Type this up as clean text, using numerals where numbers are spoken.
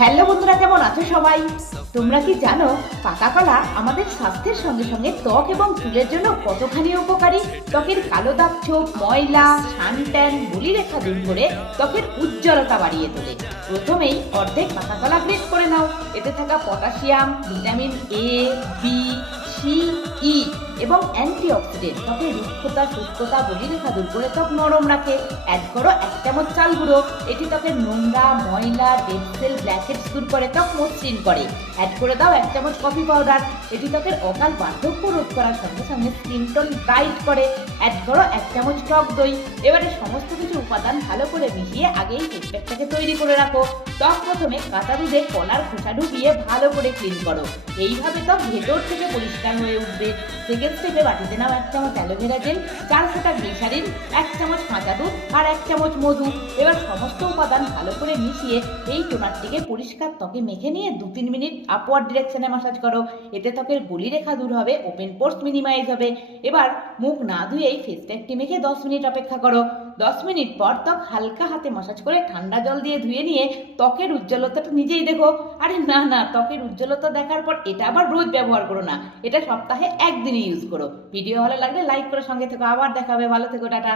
Hello বন্ধুরা, কেমন আছো সবাই? তোমরা কি জানো পাকা কলা আমাদের স্বাস্থ্যের সঙ্গে সঙ্গে ত্বক এবং চুলের জন্য কতখানি উপকারী? ত্বকের কালো দাগ ছোপ, ময়লা, সানট্যান, বলিরেখা দূর করে ত্বকের উজ্জ্বলতা বাড়িয়ে তোলে। প্রথমেই অর্ধেক পাকা কলা গ্রেট করে নাও। এতে থাকা potassium, vitamin A, B, C, E এবং অ্যান্টিঅক্সিডেন্ট ত্বকের রুক্ষতা, শুষ্কতা, বলিরেখা দূর করে ত্বক নরম রাখে। অ্যাড করো 1 চামচ চাল গুঁড়ো। এটি ত্বকের নোংরা, ময়লা, ডেড সেল, ব্ল্যাকহেডস দূর করে ত্বক মসৃণ করে। অ্যাড করে দাও 1 চামচ কফি পাউডার। এটি ত্বকের অকাল বার্ধক্য রোধ করার সঙ্গে সঙ্গে স্কিন টোন ব্রাইট করে। অ্যাড করো 1 চামচ টক দই। এবারে সমস্ত কিছু উপাদান ভালো করে মিশিয়ে আগেই ফেস প্যাকটাকে তৈরি করে রাখো। ত্বক প্রথমে কাঁচা দুধে কলার খোসা ঢুকিয়ে ভালো করে ক্লিন করো। এইভাবে ত্বক ভেতর থেকে পরিষ্কার হয়ে উঠবে। সেকেন্ড স্টেপে বাটিতে নাও 1 চামচ অ্যালোভেরা জেল, 4 ফোঁটা গ্লিসারিন, 1 চামচ কাঁচা দুধ আর 1 চামচ মধু। এবার সমস্ত উপাদান ভালো করে মিশিয়ে এই টোনারটিকে পরিষ্কার ত্বকে মেখে নিয়ে 2-3 মিনিট আপওয়ার্ড ডিরেকশনে ম্যাসাজ করো। এতে ত্বকের বলিরেখা দূর হবে, ওপেন পোর্স মিনিমাইজ হবে। এবার মুখ না ধুয়েই ফেস প্যাকটি মেখে 10 মিনিট অপেক্ষা করো। 10 মিনিট পর ত্বক হালকা হাতে ম্যাসাজ করে ঠান্ডা জল দিয়ে ধুয়ে নিয়ে ত্বকের উজ্জ্বলতাটা নিজেই দেখো। আরে না না, ত্বকের উজ্জ্বলতা দেখার পর এটা আবার রোজ ব্যবহার করো না, এটা সপ্তাহে 1 দিনই ইউজ করো। ভিডিও ভালো লাগলে লাইক করে সঙ্গে থেকো। আবার দেখা হবে, ভালো থেকো, টাটা।